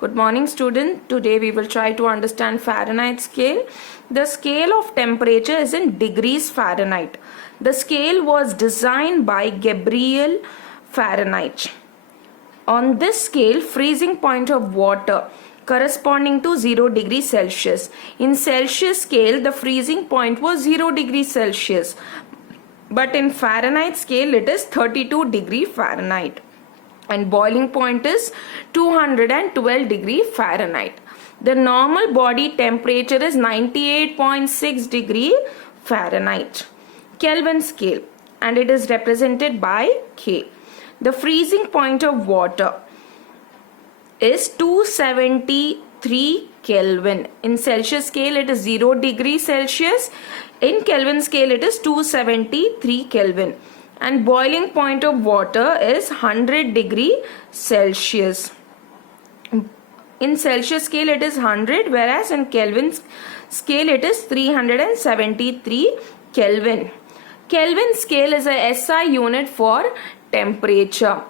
Good morning, student. Today we will try to understand Fahrenheit scale. The scale of temperature is in degrees Fahrenheit. The scale was designed by Gabriel Fahrenheit. On this scale, freezing point of water corresponding to 0 degrees Celsius. In Celsius scale, the freezing point was 0 degrees Celsius. But in Fahrenheit scale, it is 32 degree Fahrenheit. And boiling point is 212 degree Fahrenheit. The normal body temperature is 98.6 degree Fahrenheit. Kelvin scale, and it is represented by K. The freezing point of water is 273 Kelvin. In Celsius scale, it is 0 degree Celsius. In Kelvin scale, it is 273 Kelvin. And boiling point of water is 100 degree Celsius. In Celsius scale it is 100, whereas in Kelvin scale it is 373 Kelvin. Kelvin scale is a SI unit for temperature.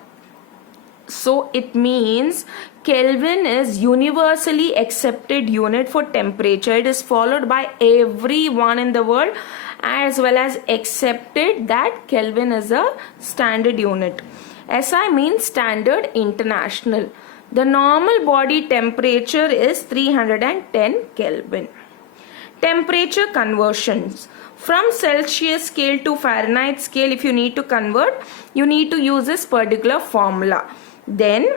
So it means Kelvin is universally accepted unit for temperature. It is followed by everyone in the world, as well as accepted that Kelvin is a standard unit. SI means standard international. The normal body temperature is 310 Kelvin. Temperature conversions. From Celsius scale to Fahrenheit scale, if you need to convert, you need to use this particular formula. Then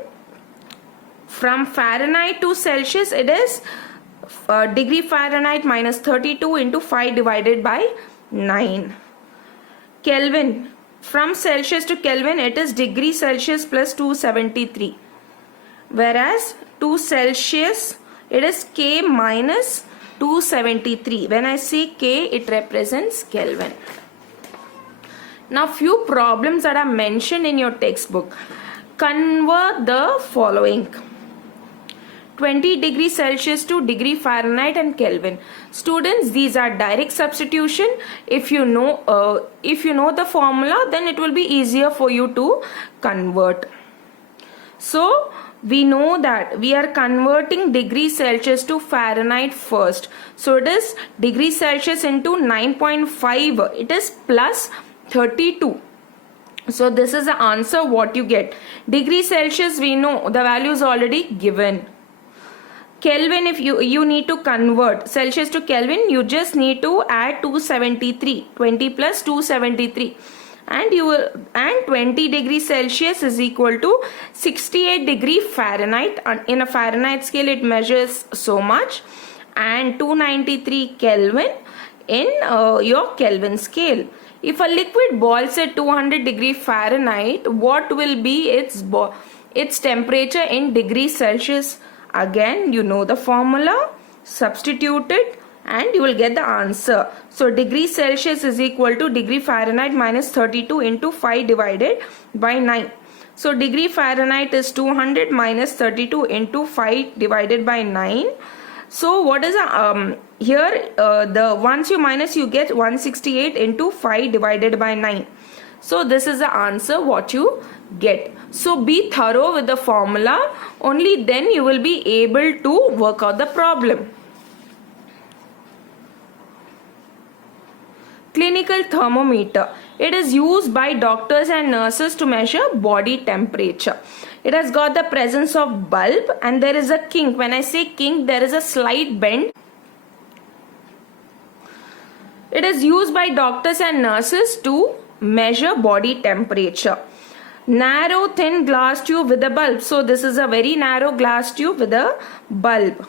from Fahrenheit to Celsius, it is degree Fahrenheit minus 32 into 5 divided by 9. Kelvin, from Celsius to Kelvin, it is degree Celsius plus 273. Whereas to Celsius, it is K minus 273. When I say K, it represents Kelvin. Now few problems that are mentioned in your textbook. Convert the following: 20 degrees Celsius to degree Fahrenheit and Kelvin. Students, these are direct substitution. If you know the formula, then it will be easier for you to convert. So we know that we are converting degree Celsius to Fahrenheit first. So it is degree Celsius into 9.5. It is plus 32. So this is the answer what you get. Degree Celsius, we know the value is already given. Kelvin, if you need to convert Celsius to Kelvin, you just need to add 273. 20 plus 273. And 20 degrees Celsius is equal to 68 degree Fahrenheit. In a Fahrenheit scale, it measures so much. And 293 Kelvin in your Kelvin scale. If a liquid boils at 200 degree Fahrenheit, what will be its temperature in degrees Celsius? Again, you know the formula, substitute it, and you will get the answer. So degree Celsius is equal to degree Fahrenheit minus 32 into 5 divided by 9. So degree Fahrenheit is 200 minus 32 into 5 divided by 9. So what is here the once you minus, you get 168 into 5 divided by 9. So this is the answer what you get. So be thorough with the formula, only then you will be able to work out the problem. Clinical thermometer. It is used by doctors and nurses to measure body temperature. It has got the presence of bulb and there is a kink. When I say kink, there is a slight bend. It is used by doctors and nurses to measure body temperature. Narrow thin glass tube with a bulb. So this is a very narrow glass tube with a bulb.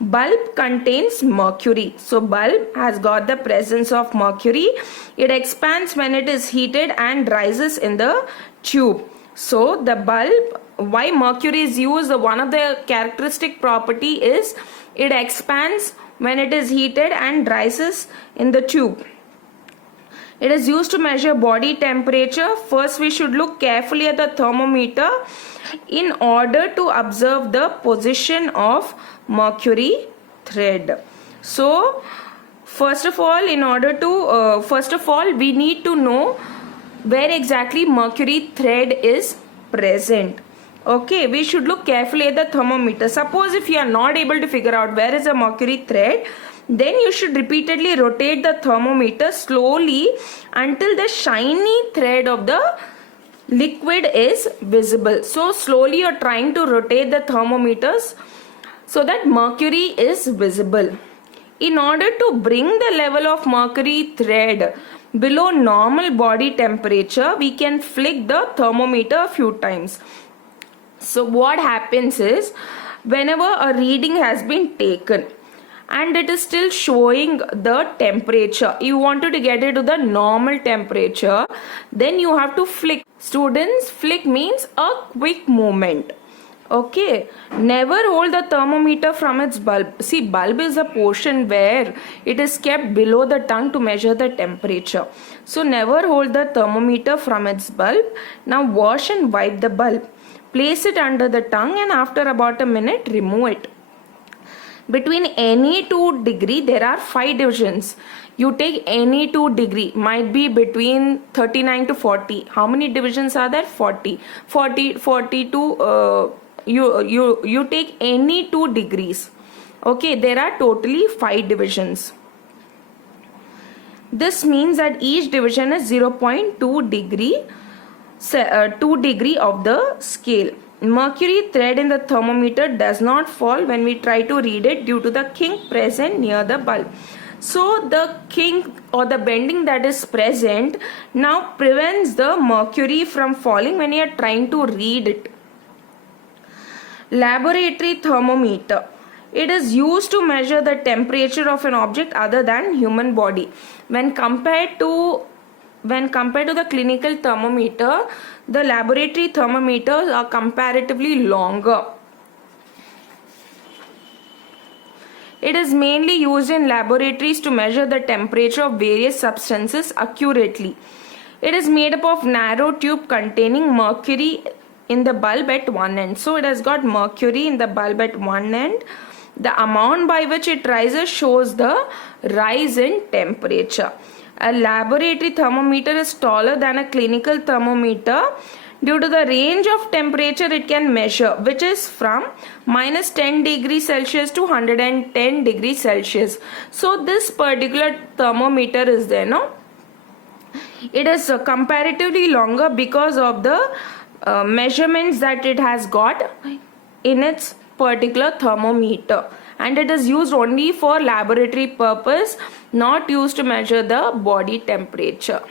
Bulb contains mercury. So bulb has got the presence of mercury. It expands when it is heated and rises in the tube. So the bulb, why mercury is used, one of the characteristic property is it expands when it is heated and rises in the tube. It is used to measure body temperature. First we should look carefully at the thermometer in order to observe the position of mercury thread. So first of all, we need to know where exactly mercury thread is present. Okay, we should look carefully at the thermometer. Suppose if you are not able to figure out where is the mercury thread, then you should repeatedly rotate the thermometer slowly until the shiny thread of the liquid is visible. So slowly you are trying to rotate the thermometers so that mercury is visible. In order to bring the level of mercury thread below normal body temperature, we can flick the thermometer a few times. So what happens is, whenever a reading has been taken and it is still showing the temperature, you wanted to get it to the normal temperature, then you have to flick. Students, flick means a quick movement. Okay, never hold the thermometer from its bulb. See, bulb is a portion where it is kept below the tongue to measure the temperature. So never hold the thermometer from its bulb. Now wash and wipe the bulb. Place it under the tongue and after about a minute remove it. Between any 2 degree there are 5 divisions. You take any 2 degree, might be between 39 to 40. How many divisions are there? 40. 42. You take any 2 degrees. Okay, there are totally 5 divisions. This means that each division is 0.2 degree. 2 degree of the scale. Mercury thread in the thermometer does not fall when we try to read it due to the kink present near the bulb. So the kink or the bending that is present now prevents the mercury from falling when you are trying to read it. Laboratory thermometer. It is used to measure the temperature of an object other than human body. When compared to the clinical thermometer, the laboratory thermometers are comparatively longer. It is mainly used in laboratories to measure the temperature of various substances accurately. It is made up of narrow tube containing mercury in the bulb at one end. So it has got mercury in the bulb at one end. The amount by which it rises shows the rise in temperature. A laboratory thermometer is taller than a clinical thermometer due to the range of temperature it can measure, which is from minus 10 degrees Celsius to 110 degrees Celsius. So this particular thermometer is there, no? It is comparatively longer because of the measurements that it has got in its particular thermometer, and it is used only for laboratory purpose, not used to measure the body temperature.